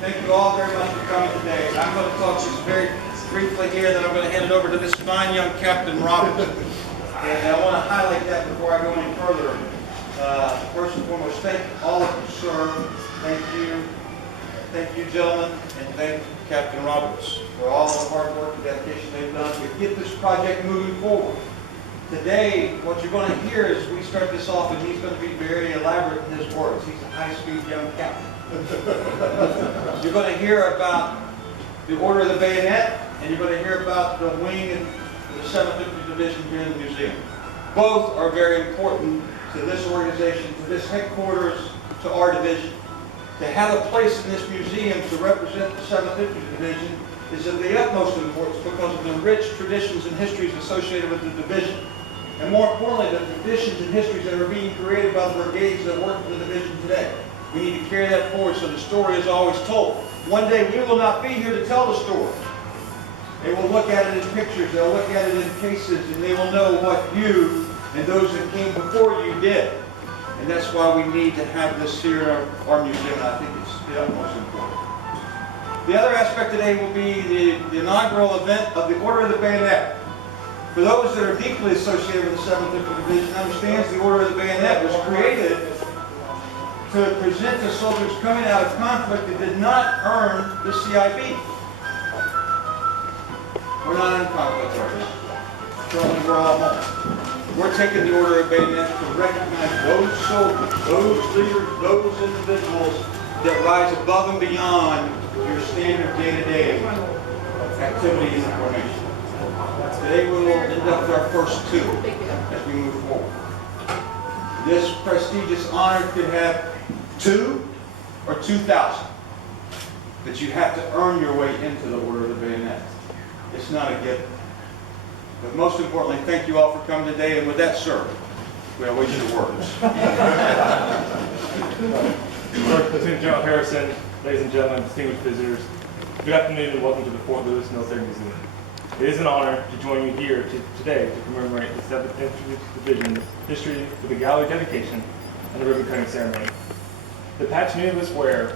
Thank you all very much for coming today. I'm going to talk just very briefly here, then I'm going to hand it over to this fine young Captain Roberts. And I want to highlight that before I go any further. First and foremost, thank all of you, sir. Thank you, gentlemen, and thank Captain Roberts for all the hard work and dedication they've done to get this project moving forward. Today, what you're going to hear is we start this off, and he's going to be very elaborate in his words. He's a high-speed young captain. You're going to hear about the Order of the Bayonet, and you're going to hear about the wing and the 7th Infantry Division here in the museum. Both are very important to this organization, to this headquarters, to our division. To have a place in this museum to represent the 7th Infantry Division is of the utmost importance because of the rich traditions and histories associated with the division. And more importantly, the traditions and histories that are being created by the brigades that work for the division today. We need to carry that forward so the story is always told. One day we will not be here to tell the story. They will look at it in pictures, they'll look at it in cases, and they will know what you and those that came before you did. And that's why we need to have this here in our museum, and I think it's the utmost important. The other aspect today will be the inaugural event of the Order of the Bayonet. For those that are deeply associated with the 7th Infantry Division, understands the Order of the Bayonet was created to present to soldiers coming out of conflict that did not earn the CIB. We're not in conflict right now. Certainly we're all home. We're taking the Order of Bayonet to recognize those soldiers, those leaders, those individuals that rise above and beyond your standard day-to-day activities and formation. Today we will induct our first two as we move forward. This prestigious honor could have 2 or 2,000, but you have to earn your way into the Order of the Bayonet. It's not a gift. But most importantly, thank you all for coming today, and with that, sir, we await your words. Lieutenant General Harrison, ladies and gentlemen, distinguished visitors, good afternoon and welcome to the Fort Lewis Military Museum. It is an honor to join you here today to commemorate the 7th Infantry Division's history with a gallery dedication and a ribbon cutting ceremony. The patch new to wear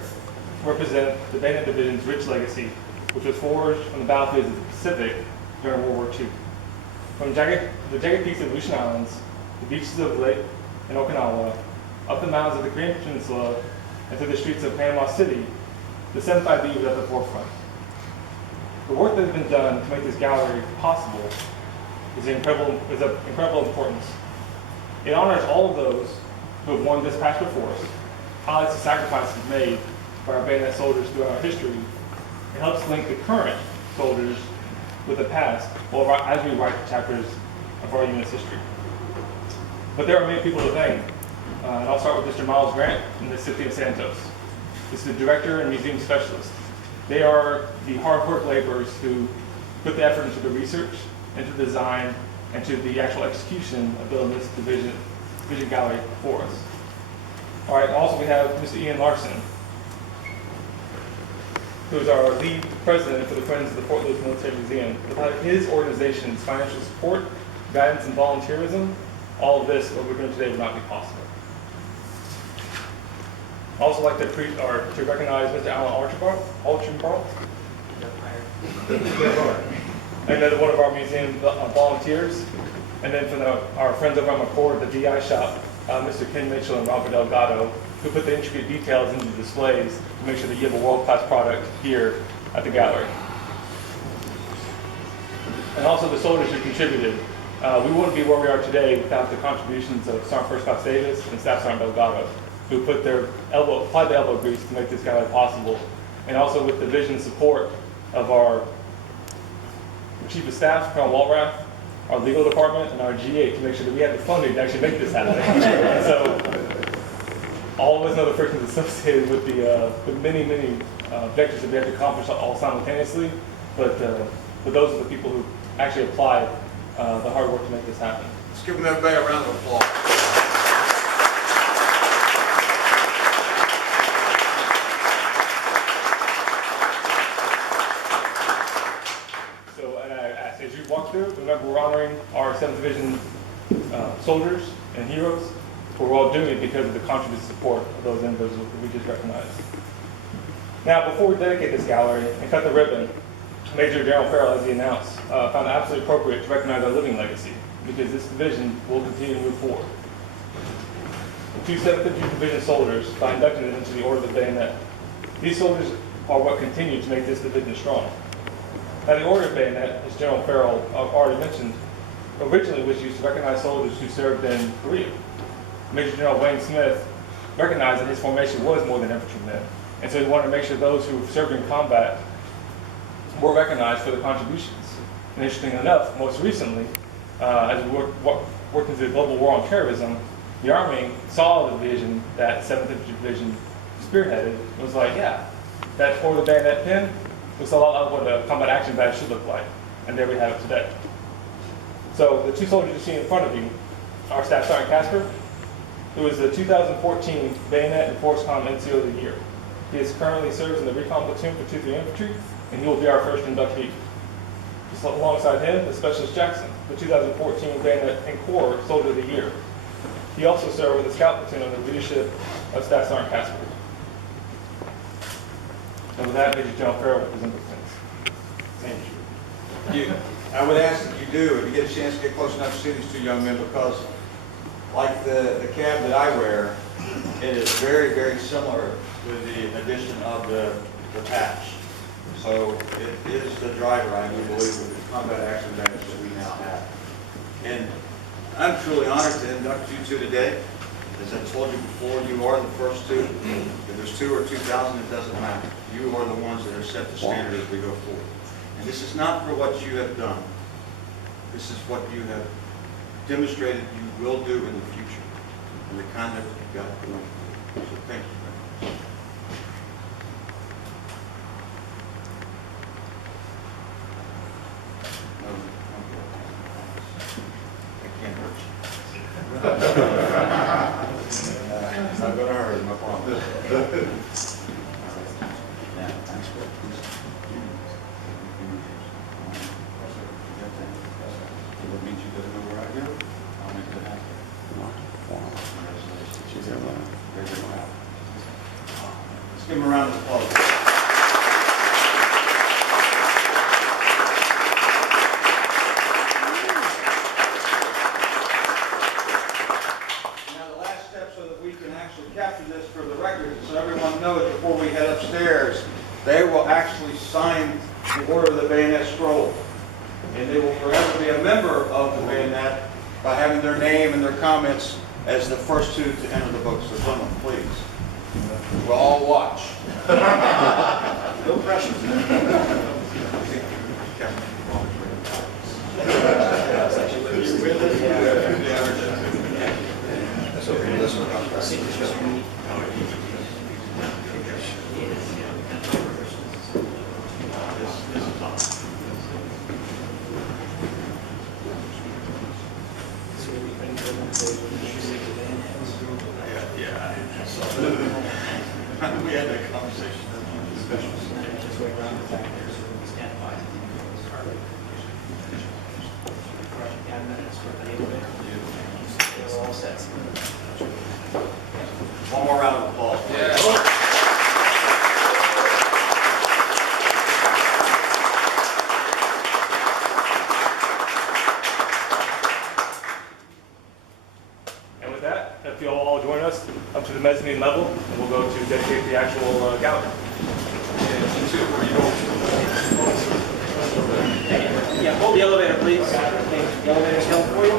represent the Bayonet Division's rich legacy, which was forged on the battlefields of the Pacific during World War II. From the jagged peaks of Aleutian Islands, the beaches of Lake and Okinawa, up the mountains of the Korean Peninsula, and through the streets of Panama City, the 7th IB was at the forefront. The work that has been done to make this gallery possible is of incredible importance. It honors all of those who have won this patch before us, highlights the sacrifices made by our bayonet soldiers throughout our history, and helps link the current soldiers with the past as we write the chapters of our unit's history. But there are many people to thank, and I'll start with Mr. Miles Grant and Ms. Cynthia Santos. This is the director and museum specialist. They are the hard work laborers who put the effort into the research, into the design, and to the actual execution of building this division gallery for us. All right, also we have Mr. Ian Larson, who is our lead president for the Friends of the Fort Lewis Military Museum. Without his organization's financial support, guidance, and volunteerism, all of this, what we're doing today, would not be possible. I'd also like to recognize Mr. Alan Archibald, and then one of our museum volunteers, and then from our friends over at McChord, the DI shop, Mr. Ken Mitchell and Robert Delgado, who put the intricate details into the displays to make sure that you have a world-class product here at the gallery. And also the soldiers who contributed. We wouldn't be where we are today without the contributions of Sergeant First Class Davis and Staff Sergeant Delgado, who applied the elbow grease to make this gallery possible, and also with the vision support of our Chief of Staff, Colonel Walrath, our legal department, and our G8 to make sure that we had the funding to actually make this happen. And so, all of us know the frictions associated with the many objectives that we have to accomplish all simultaneously, but those are the people who actually applied the hard work to make this happen. Let's give them everybody a round of applause. As you walk through, remember we're honoring our 7th Division soldiers and heroes, but we're all doing it because of the contribution support of those individuals that we just recognized. Now, before we dedicate this gallery and cut the ribbon, Major General Farrell, as he announced, found it absolutely appropriate to recognize our living legacy, because this division will continue to move forward. The 2 7th Infantry Division soldiers got inducted into the Order of the Bayonet. These soldiers are what continue to make this division strong. Now, the Order of Bayonet, as General Farrell already mentioned, originally was used to recognize soldiers who served in Korea. Major General Wayne Smith recognized that his formation was more than infantrymen, and so he wanted to make sure those who served in combat were recognized for their contributions. And interestingly enough, most recently, as we worked into the global war on terrorism, the Army saw the division that 7th Infantry Division spearheaded and was like, yeah, that Order of the Bayonet pin looks a lot like what a combat action badge should look like. And there we have it today. So the 2 soldiers you see in front of you are Staff Sergeant Casper, who is the 2014 Bayonet and ForceCom NCO of the Year. He is currently serves in the Recon Platoon for 2-3 Infantry, and he will be our first inductee. Just alongside him is Specialist Jackson, the 2014 Bayonet and Corps Soldier of the Year. He also served with the Scout Platoon under the leadership of Staff Sergeant Casper. And with that, Major General Farrell will present the pins. Thank you. I would ask that you do, if you get a chance to get close enough to see these 2 young men, because like the cab that I wear, it is very, very similar with the addition of the patch. So it is the driver, I do believe, with the combat action badge that we now have. And I'm truly honored to induct you 2 today. As I told you before, you are the first 2. If there's 2 or 2,000, it doesn't matter. You are the ones that are set the standard as we go forward. And this is not for what you have done. This is what you have demonstrated you will do in the future, and the conduct you've got going forward. So thank you very much. I can't hurt you. It's not going to hurt him, I promise. Yeah, thanks for it. It means you gotta know where I go. I'll make that happen. Congratulations. She's very proud. Let's give him a round of applause. Now the last step, so that we can actually capture this for the record, so everyone knows before we head upstairs, they will actually sign the Order of the Bayonet scroll. And they will forever be a member of the Bayonet by having their name and their comments as the first 2 to enter the book. So gentlemen, please. We'll all watch. No pressure. We had that conversation. One more round of applause. Yeah. And with that, if you'll all join us up to the mezzanine level, and we'll go to dedicate the actual gallery. Yeah, hold the elevator, please. The elevator's coming for you.